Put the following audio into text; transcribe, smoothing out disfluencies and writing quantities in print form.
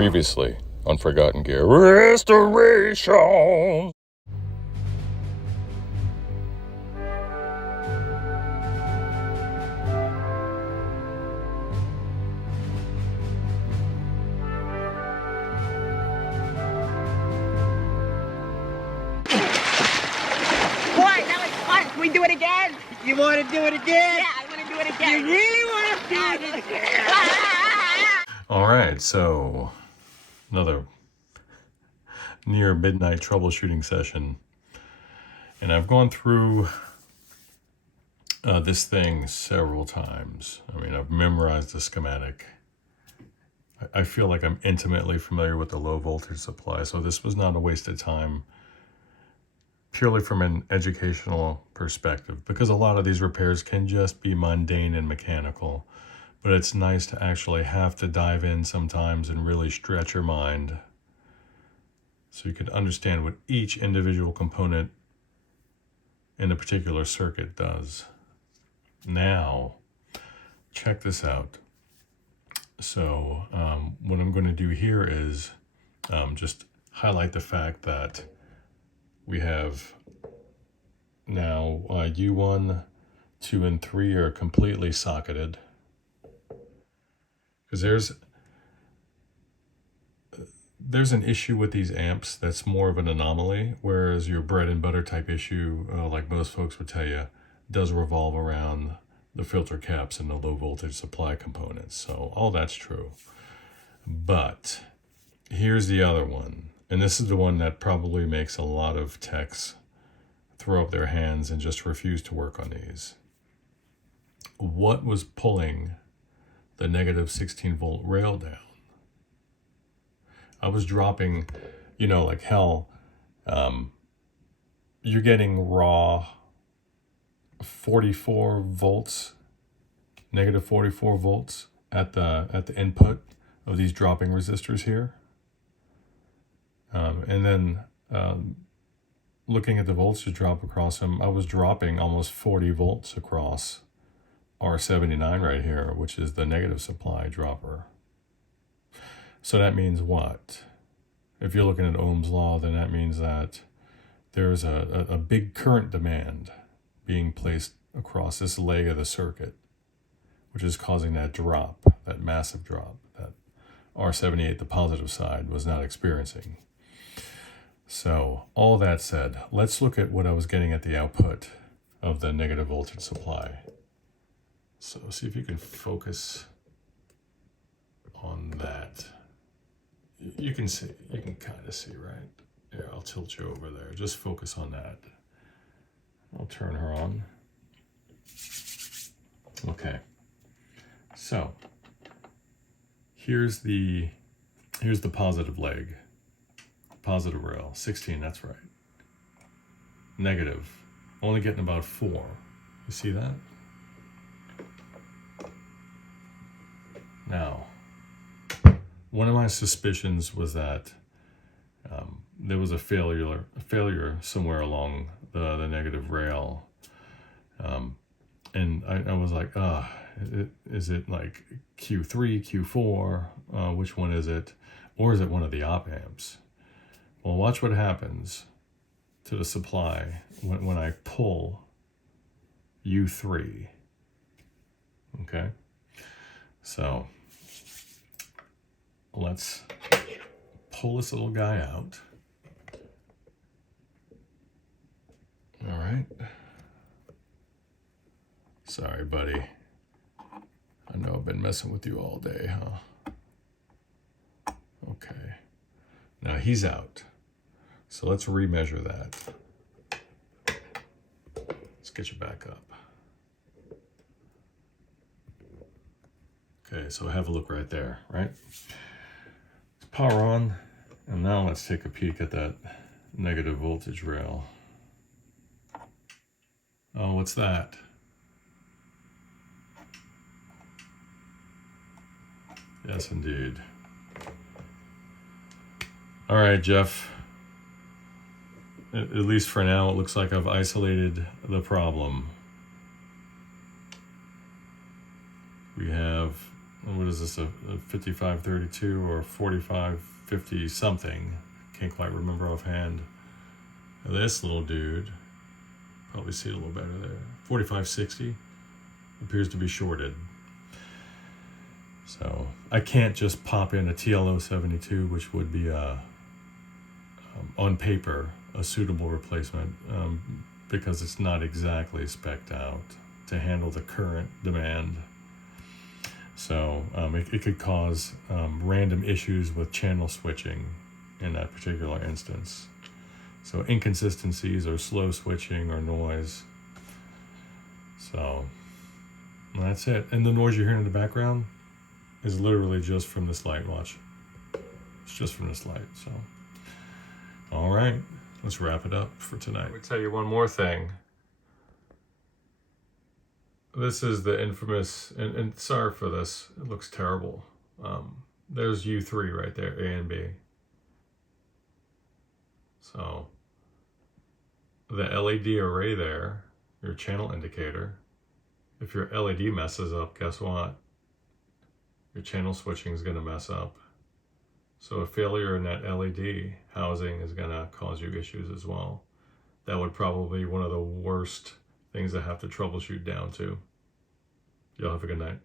Previously on Forgotten Gear Restoration. We do it again? You want to do it again? Yeah, I want to do it again. You really want to do it again? All right, so another near midnight troubleshooting session. And I've gone through this thing several times. I mean, I've memorized the schematic. I feel like I'm intimately familiar with the low voltage supply, so this was not a waste of time. Purely from an educational perspective, because a lot of these repairs can just be mundane and mechanical, but it's nice to actually have to dive in sometimes and really stretch your mind so you can understand what each individual component in a particular circuit does. Now, check this out. So what I'm going to do here is just highlight the fact that we have now U1, 2, and 3 are completely socketed. Because there's an issue with these amps that's more of an anomaly, whereas your bread and butter type issue, like most folks would tell you, does revolve around the filter caps and the low voltage supply components. So all that's true. But here's the other one. And this is the one that probably makes a lot of techs throw up their hands and just refuse to work on these. What was pulling the negative 16 volt rail down? I was dropping, like hell. You're getting raw 44 volts, negative 44 volts at the input of these dropping resistors here. And then looking at the voltage drop across them, I was dropping almost 40 volts across R79 right here, which is the negative supply dropper. So that means what? If you're looking at Ohm's law, then that means that there's a big current demand being placed across this leg of the circuit, which is causing that drop, that massive drop that R78, the positive side, was not experiencing. So all that said, let's look at what I was getting at the output of the negative voltage supply. So see if you can focus on that. You can see, you can kind of see, right? Yeah, I'll tilt you over there. Just focus on that. I'll turn her on. Okay. So here's the positive leg. Positive rail, 16, that's right. Negative, only getting about 4. You see that? Now, one of my suspicions was that there was a failure somewhere along the negative rail. And I was like, is it like Q3, Q4? Which one is it? Or is it one of the op amps? Well, watch what happens to the supply when I pull U3. Okay? So let's pull this little guy out. All right. Sorry, buddy. I know I've been messing with you all day, huh? Okay. Now he's out. So let's remeasure that. Let's get you back up. Okay, so have a look right there, right? Let's power on, and now let's take a peek at that negative voltage rail. Oh, what's that? Yes, indeed. All right, Jeff. At least for now, it looks like I've isolated the problem. We have what is this, a 5532 or 4550 something? Can't quite remember offhand. This little dude, probably see it a little better there. 4560 appears to be shorted. So I can't just pop in a TLO72, which would be on paper a suitable replacement, because it's not exactly spec'd out to handle the current demand. So it could cause random issues with channel switching in that particular instance. So inconsistencies or slow switching or noise. So that's it. And the noise you're hearing in the background is literally just from this light. Watch. It's just from this light. So, all right, let's wrap it up for tonight. Let me tell you one more thing. This is the infamous, and sorry for this, it looks terrible. There's U3 right there, A and B. So the LED array there, your channel indicator, if your LED messes up, guess what? Your channel switching is going to mess up. So a failure in that LED housing is going to cause you issues as well. That would probably be one of the worst things I have to troubleshoot down to. Y'all have a good night.